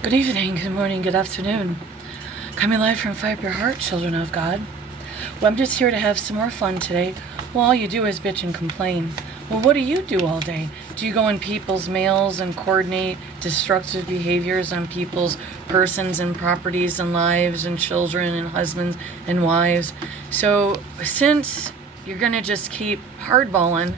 Good evening, good morning, good afternoon. Coming live from Fire Your Heart, children of God. Well, I'm just here to have some more fun today. Well, all you do is bitch and complain. Well, what do you do all day? Do you go in people's mails and coordinate destructive behaviors on people's persons and properties and lives and children and husbands and wives? So, since you're going to just keep hardballing,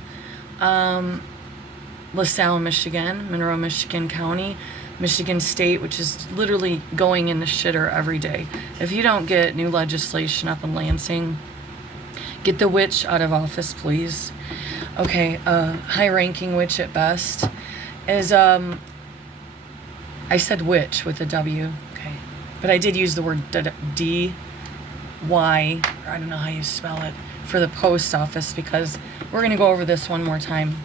LaSalle, Michigan, Monroe, Michigan County, Michigan State, which is literally going in the shitter every day. If you don't get new legislation up in Lansing, get the witch out of office, please. Okay, high-ranking witch at best is, I said witch with a W, okay. But I did use the word D-Y, or I don't know how you spell it, for the post office, because we're going to go over this one more time.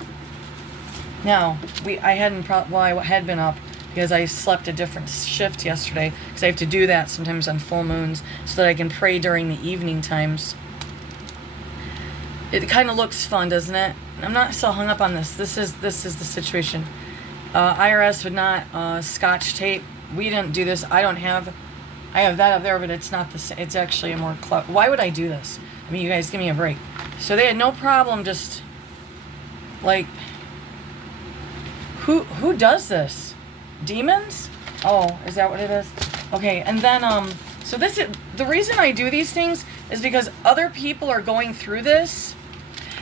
Now, I had been up because I slept a different shift yesterday, because I have to do that sometimes on full moons so that I can pray during the evening times. It kind of looks fun, doesn't it? I'm not so hung up on this. This is the situation. IRS would not scotch tape. We didn't do this. I have that up there, but it's not the same. It's actually a more why would I do this? I mean, you guys give me a break. So they had no problem just like, who does this? Demons? Oh, is that what it is? Okay, and then so this is the reason I do these things is because other people are going through this,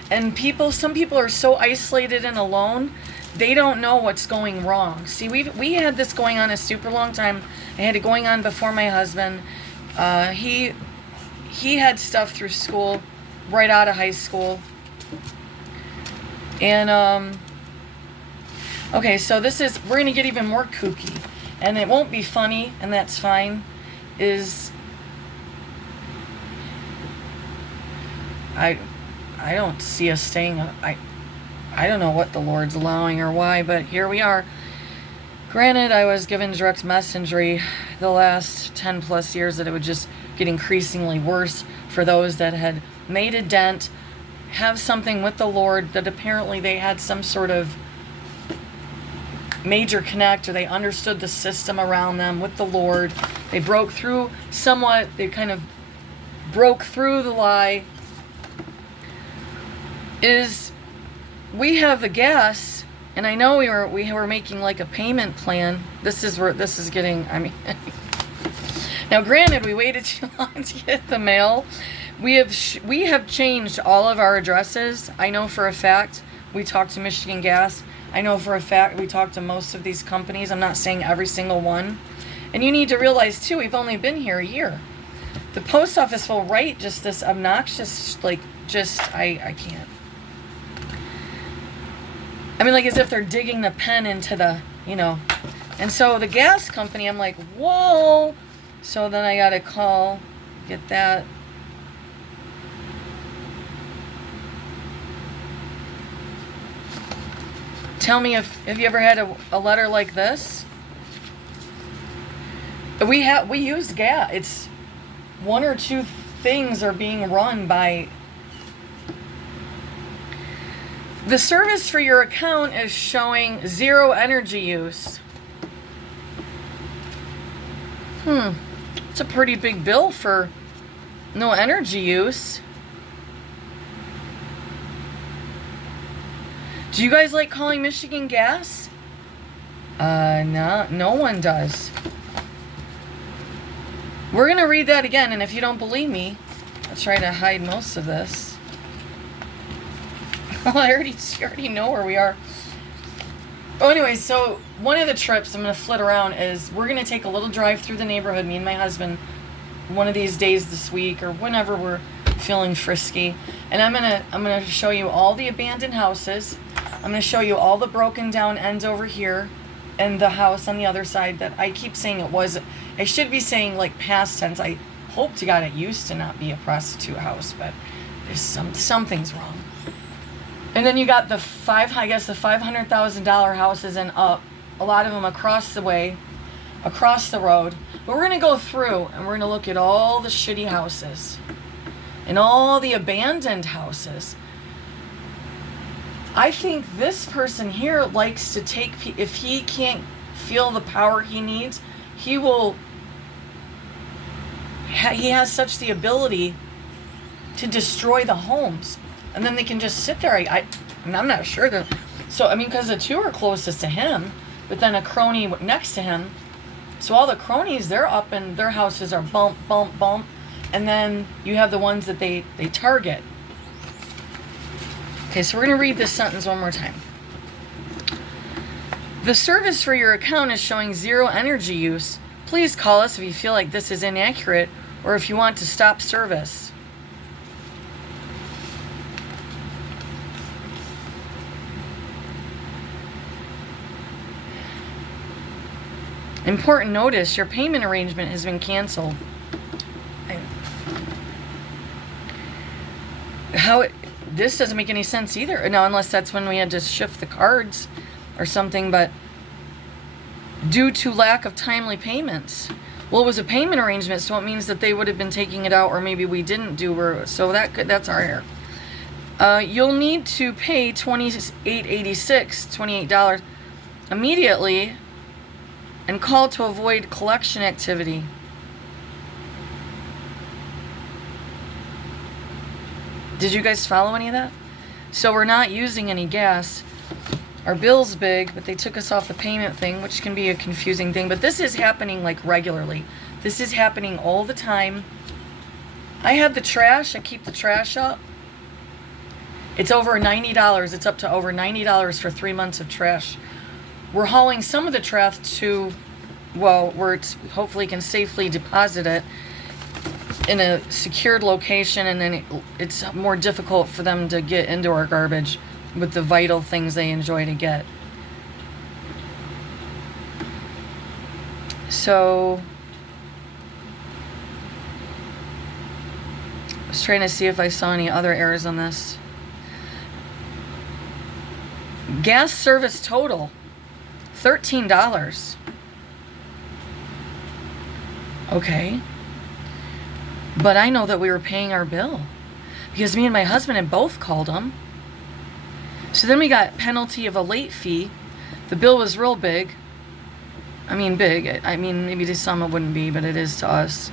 and some people are so isolated and alone, they don't know what's going wrong. See, we had this going on a super long time. I had it going on before my husband. He had stuff through school, right out of high school, and okay, so we're going to get even more kooky. And it won't be funny, and that's fine. I don't see us staying, I don't know what the Lord's allowing or why, but here we are. Granted, I was given direct messengery the last 10 plus years that it would just get increasingly worse for those that had made a dent, have something with the Lord, that apparently they had some sort of major connect, or they understood the system around them with the Lord. They broke through somewhat. They kind of broke through the lie. We have the gas, and I know we were making like a payment plan. This is where this is getting. I mean, now granted, we waited too long to get the mail. We have changed all of our addresses. I know for a fact. We talked to Michigan Gas. I know for a fact we talked to most of these companies. I'm not saying every single one. And you need to realize, too, we've only been here a year. The post office will write just this obnoxious, I can't. I mean, like as if they're digging the pen into the, And so the gas company, I'm like, whoa. So then I got to call, get that. Tell me have you ever had a letter like this? We use gas. It's one or two things are being run by. The service for your account is showing 0 energy use. It's a pretty big bill for no energy use. Do you guys like calling Michigan Gas? No one does. We're going to read that again, and if you don't believe me, I'll try to hide most of this. Well, you already know where we are. Oh, anyway, so one of the trips I'm going to flit around is we're going to take a little drive through the neighborhood, me and my husband, one of these days this week or whenever we're feeling frisky. And I'm going to show you all the abandoned houses. I'm going to show you all the broken down ends over here and the house on the other side that I keep saying I should be saying like past tense. I hope to God it used to not be a prostitute house, but there's something's wrong. And then you got the $500,000 houses and up, a lot of them across the way, across the road. But we're going to go through and we're going to look at all the shitty houses and all the abandoned houses. I think this person here likes to take, if he can't feel the power he needs, he has such the ability to destroy the homes, and then they can just sit there. I'm not sure that. So I mean, because the two are closest to him, but then a crony next to him. So all the cronies, they're up and their houses are bump, bump, bump, and then you have the ones that they target. Okay, so we're gonna read this sentence one more time. The service for your account is showing 0 energy use. Please call us if you feel like this is inaccurate or if you want to stop service. Important notice, your payment arrangement has been canceled. This doesn't make any sense either. Now, unless that's when we had to shift the cards or something, but due to lack of timely payments. Well, it was a payment arrangement, so it means that they would have been taking it out, or maybe we didn't do, so that's our error. You'll need to pay $28 immediately and call to avoid collection activity. Did you guys follow any of that? So we're not using any gas. Our bill's big, but they took us off the payment thing, which can be a confusing thing. But this is happening like regularly. This is happening all the time. I have the trash. I keep the trash up. It's over $90. It's up to over $90 for 3 months of trash. We're hauling some of the trash to, well, where it's hopefully can safely deposit it in a secured location, and then it's more difficult for them to get into our garbage with the vital things they enjoy to get. So I was trying to see if I saw any other errors on this. Gas service total, $13. Okay. But I know that we were paying our bill because me and my husband had both called them. So then we got penalty of a late fee. The bill was real big. I mean, big. I mean, maybe to some it wouldn't be, but it is to us.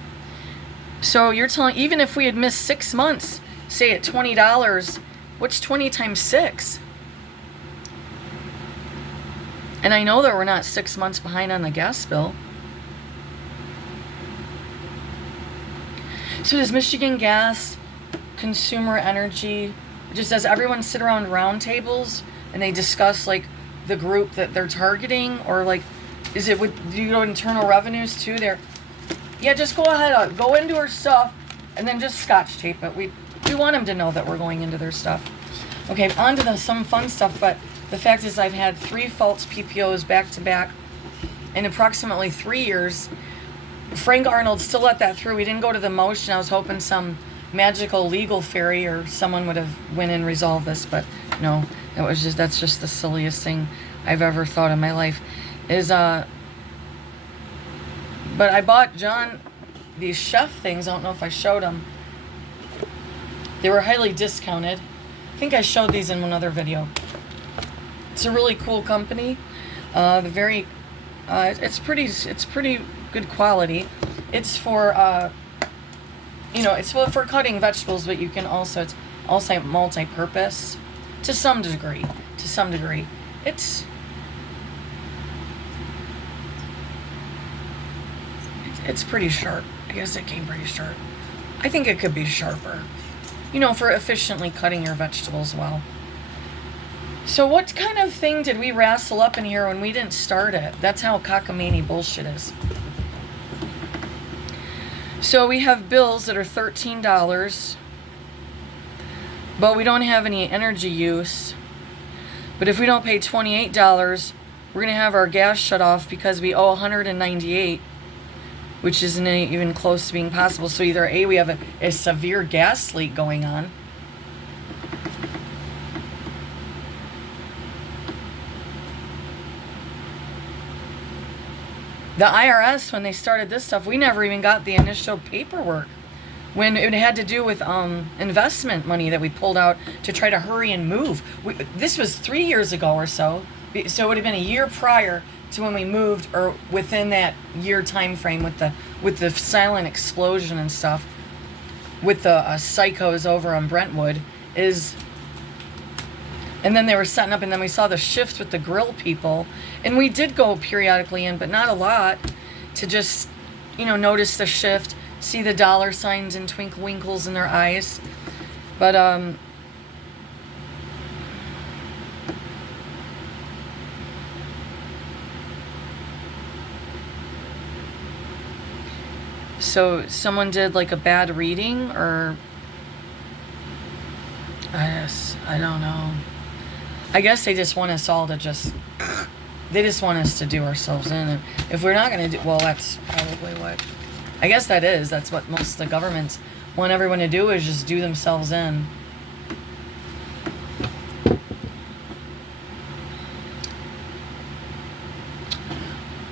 So you're telling, even if we had missed 6 months, say at $20, what's 20 times 6? And I know that we're not 6 months behind on the gas bill. So does Michigan Gas, Consumer Energy, just as everyone sit around round tables and they discuss like the group that they're targeting, or like, is it with, do you go internal revenues too? Yeah, just go ahead, go into our stuff and then just scotch tape it. We want them to know that we're going into their stuff. Okay, on to some fun stuff, but the fact is I've had 3 false PPOs back to back in approximately 3 years. Frank Arnold still let that through. We didn't go to the motion. I was hoping some magical legal fairy or someone would have went and resolved this, but no, that's just the silliest thing I've ever thought in my life. But I bought John these chef things. I don't know if I showed them. They were highly discounted. I think I showed these in one other video. It's a really cool company. It's pretty good quality. It's for it's for cutting vegetables, but you can also, it's also multi-purpose to some degree. It's pretty sharp. I guess it came pretty sharp. I think it could be sharper, for efficiently cutting your vegetables well. So what kind of thing did we wrestle up in here when we didn't start it? That's how cockamamie bullshit is. So we have bills that are $13, but we don't have any energy use. But if we don't pay $28, we're going to have our gas shut off because we owe $198, which isn't even close to being possible. So either A, we have a severe gas leak going on, the IRS, when they started this stuff, we never even got the initial paperwork. When it had to do with investment money that we pulled out to try to hurry and move. This was 3 years ago or so. So it would have been a year prior to when we moved, or within that year time frame with the silent explosion and stuff, with the psychos over on Brentwood, is, and then they were setting up, and then we saw the shift with the grill people, and we did go periodically in, but not a lot, to just, notice the shift, see the dollar signs and twinkle winkles in their eyes. But so someone did like a bad reading, or I don't know. I guess they just want us all to they just want us to do ourselves in. And if we're not going to do, well, that's probably what, I guess that's what most of the governments want everyone to do, is just do themselves in.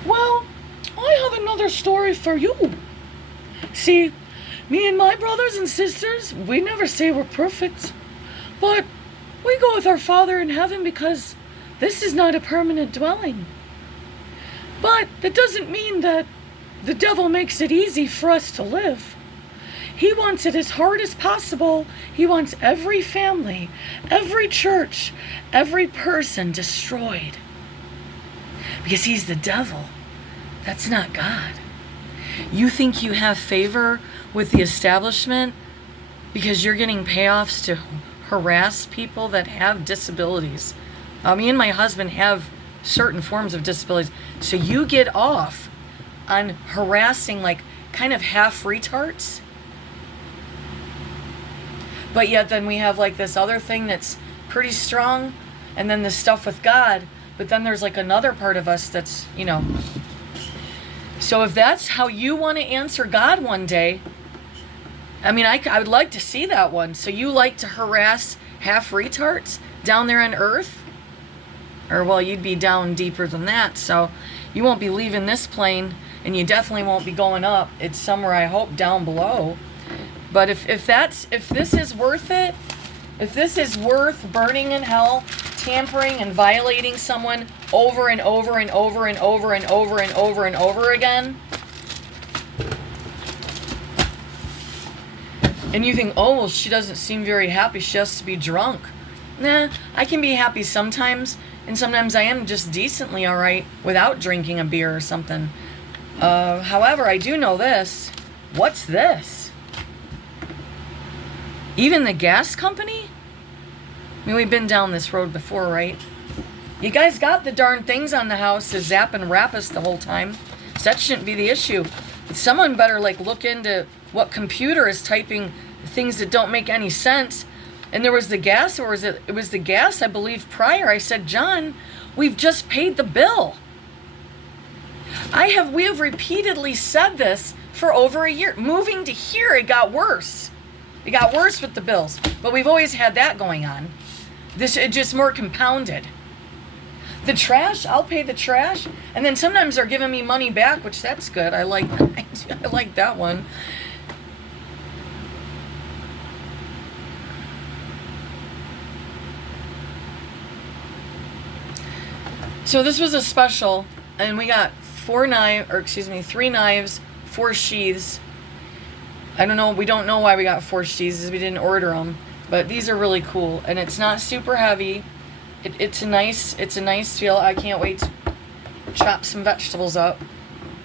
Well, I have another story for you. See, me and my brothers and sisters, we never say we're perfect, but we go with our Father in heaven because this is not a permanent dwelling. But that doesn't mean that the devil makes it easy for us to live. He wants it as hard as possible. He wants every family, every church, every person destroyed. Because he's the devil. That's not God. You think you have favor with the establishment because you're getting payoffs to harass people that have disabilities. Me and my husband have certain forms of disabilities. So you get off on harassing like kind of half retards. But yet then we have like this other thing that's pretty strong, and then the stuff with God. But then there's like another part of us that's, So if that's how you want to answer God one day, I mean, I would like to see that one. So you like to harass half retards down there on earth? Or, well, you'd be down deeper than that. So you won't be leaving this plane, and you definitely won't be going up. It's somewhere, I hope, down below. But if this is worth it, if this is worth burning in hell, tampering and violating someone over and over and over and over and over and over and over again, and you think, oh, well, she doesn't seem very happy, she has to be drunk. Nah, I can be happy sometimes, and sometimes I am just decently all right without drinking a beer or something. However, I do know this. What's this? Even the gas company? I mean, we've been down this road before, right? You guys got the darn things on the house to zap and wrap us the whole time. So that shouldn't be the issue. But someone better look into what computer is typing things that don't make any sense. And there was the gas, or it was the gas, I believe, prior. I said, John, we've just paid the bill. We have repeatedly said this for over a year. Moving to here, it got worse. It got worse with the bills. But we've always had that going on. It just more compounded. The trash, I'll pay the trash. And then sometimes they're giving me money back, which that's good. I like that one. So this was a special, and we got 3 knives, 4 sheaths. I don't know, we don't know why we got 4 sheaths, we didn't order them, but these are really cool, and it's not super heavy. It's a nice feel. I can't wait to chop some vegetables up.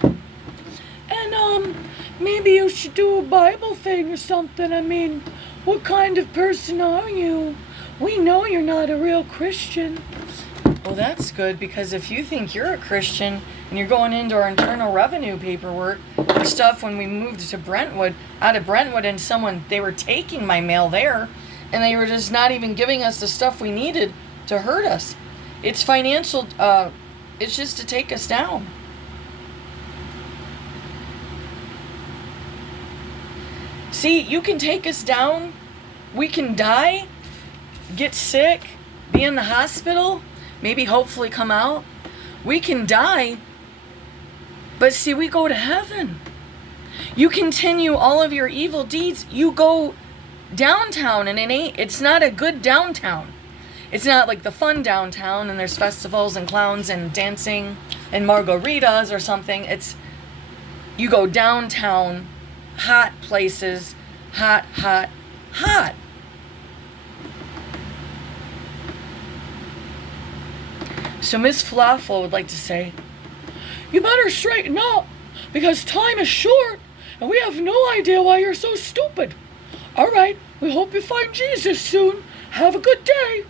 And maybe you should do a Bible thing or something. I mean, what kind of person are you? We know you're not a real Christian. Well, that's good, because if you think you're a Christian and you're going into our internal revenue paperwork for stuff when we moved to Brentwood, out of Brentwood, and they were taking my mail there, and they were just not even giving us the stuff we needed to hurt us. It's financial, it's just to take us down. See, you can take us down, we can die, get sick, be in the hospital, maybe hopefully come out. We can die, but see, we go to heaven. You continue all of your evil deeds. You go downtown, and it's not a good downtown. It's not like the fun downtown, and there's festivals and clowns and dancing. and margaritas or something. It's, you go downtown, hot places, hot, hot, hot. So Miss Falafel would like to say, you better straighten up, because time is short, and we have no idea why you're so stupid. All right, we hope you find Jesus soon. Have a good day.